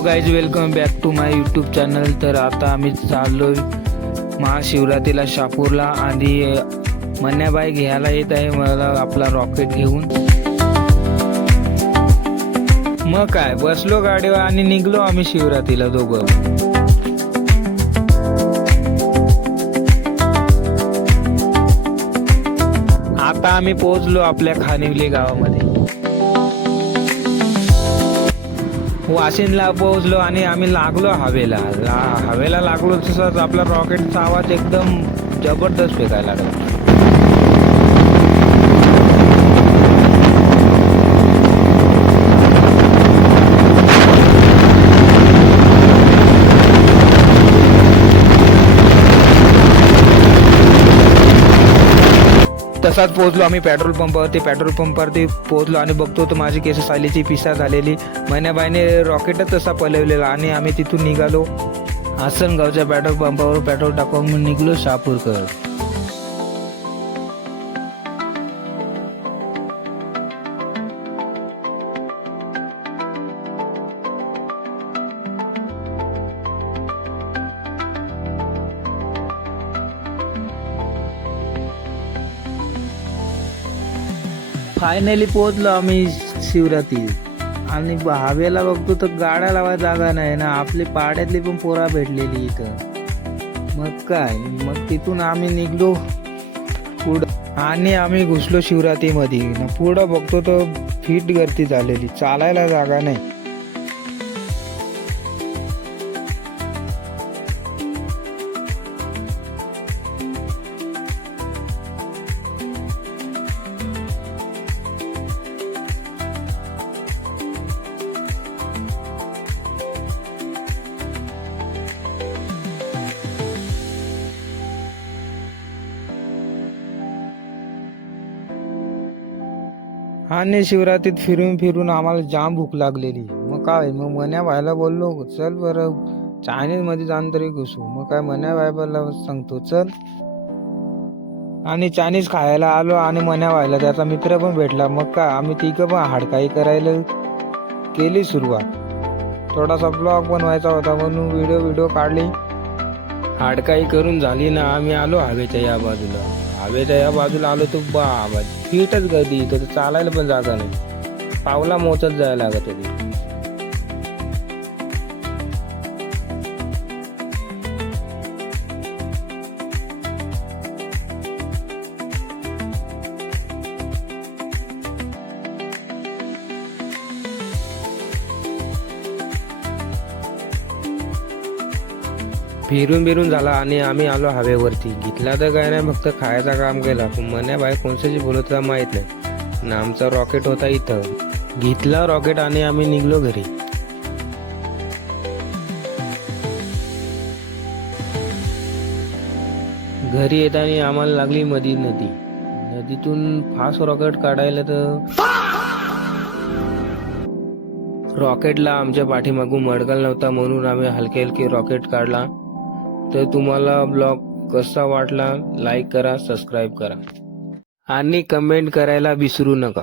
Hello guys, welcome back to my YouTube channel. तर आता आम्ही चाललोय महाशिवरात्रीला शापूरला आणि मन्याबाई घ्यायला येत आहे मला आपला रॉकेट घेऊन. मग काय, बसलो गाडीवर आणि निघलो आम्ही शिवरात्रीला दोघं. आता आम्ही पोहोचलो आपल्या खानिवली गावामध्ये. वाशिंदला पोहोचलो आणि आम्ही लागलो हवेला लागलो. तसंच आपला रॉकेटचा आवाज एकदम जबरदस्त फेकायला लागला. तसाच पोहोचलो आम्ही पेट्रोल पंपावरती पोहोचलो आणि बघतो तर माझी केस सालीची पिसा झालेली. महिन्याबाईने रॉकेटच तसा पलवलेला आणि आम्ही तिथून निघालो. आसनगावच्या पेट्रोल पंपावर पेट्रोल टाकून निघलो शापूरकर. फायनली पोहोचलो आम्ही शिवरात्री आणि हवेला बघतो तर गाड्या लावायला जागा नाही ना. आपली पाड्यातली पण पोरा भेटलेली इथं. मग काय, मग तिथून आम्ही निघलो पुढं आणि आम्ही घुसलो शिवरात्रीमध्ये. पुढं बघतो तर फिट गर्दी झालेली, चालायला जागा नाही. आणि शिवरात्रीत फिरून फिरून आम्हाला जाम भूक लागलेली. मग काय, मग मन्या भाईला बोललो चल बरं चायनीज मध्ये जाऊन तरी घुसू. मग काय, मन्या भाईला सांगतो चल आणि चायनीज खायला आलो आणि मन्या भाईला त्याचा मित्र पण भेटला. मग काय, आम्ही तिघं पण हाडकाई करायला केली सुरुवात. थोडासा ब्लॉग बनवायचा होता म्हणून व्हिडिओ काढली. हाडकाई करून झाली ना, आम्ही आलो हवेच्या या बाजूला आलो तो बाबा फिटच गर्दी. इथं चालायला पण जागा नाही, पावला मोचत जायला लागत होती. फिरून झाला आणि आम्ही आलो हवेवरती. घेतला तर काय नाही, फक्त खायचा काम केला. पण मन्या बाई कोणत्याची बोलत माहित नाही ना. आमचा रॉकेट होता इथं. घेतला रॉकेट आणि आम्ही निघलो घरी. घरी येताना आम्हाला लागली नदीतून फास्ट रॉकेट काढायला. तर रॉकेटला आमच्या पाठीमागून मडकल नव्हता म्हणून आम्ही हलके रॉकेट काढला. तर तुम्हाला ब्लॉग कसा वाटला, लाईक करा, सबस्क्राईब करा आणि कमेंट करायला विसरू नका.